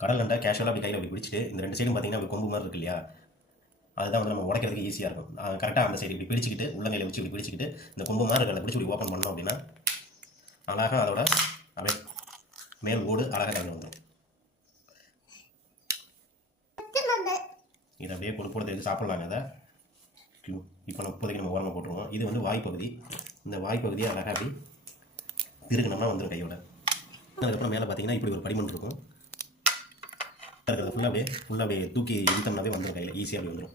கடல் நண்டை கேஷுவலாக அப்படி கையில் அப்படி பிடிச்சிட்டு இந்த 2 சைடும் பார்த்தீங்கன்னா அப்படி கொம்பு மாதிரி இருக்கு இல்லையா, அதுதான் வந்து நம்ம உடைக்கிறதுக்கு ஈஸியாக இருக்கும். கரெக்டாக அந்த சைடு இப்படி பிடிச்சிக்கிட்டு உள்ளங்கையில் வச்சு இப்படி பிடிச்சிக்கிட்டு இந்த கொம்பு மாதிரி இருக்கிறத பிடிச்சி இப்படி ஓப்பன் பண்ணோம் அப்படின்னா அழகாக அதோட அப்படியே மேல் ஓடு அழகாக கிளம்பி வந்துடும். இதை அப்படியே போட்டு எடுத்து சாப்பிட்லாங்க. அதை இப்போ இப்போதைக்கு நம்ம ஓரமாக போட்டுருவோம். இது வந்து வாய்ப்பகுதி. இந்த வாய்ப்பகுதியை அழகாக அப்படி திருக்கணும்னா வந்துடும் கையோட. அதுக்கப்புறம் மேலே பார்த்தீங்கன்னா இப்படி ஒரு படிமண் இருக்கும். இருக்கிறது ஃபுல்லாக அப்படியே தூக்கி இழுத்தோம்னாவே வந்துடும் கையில் ஈஸியாக அப்படி வந்துடும்.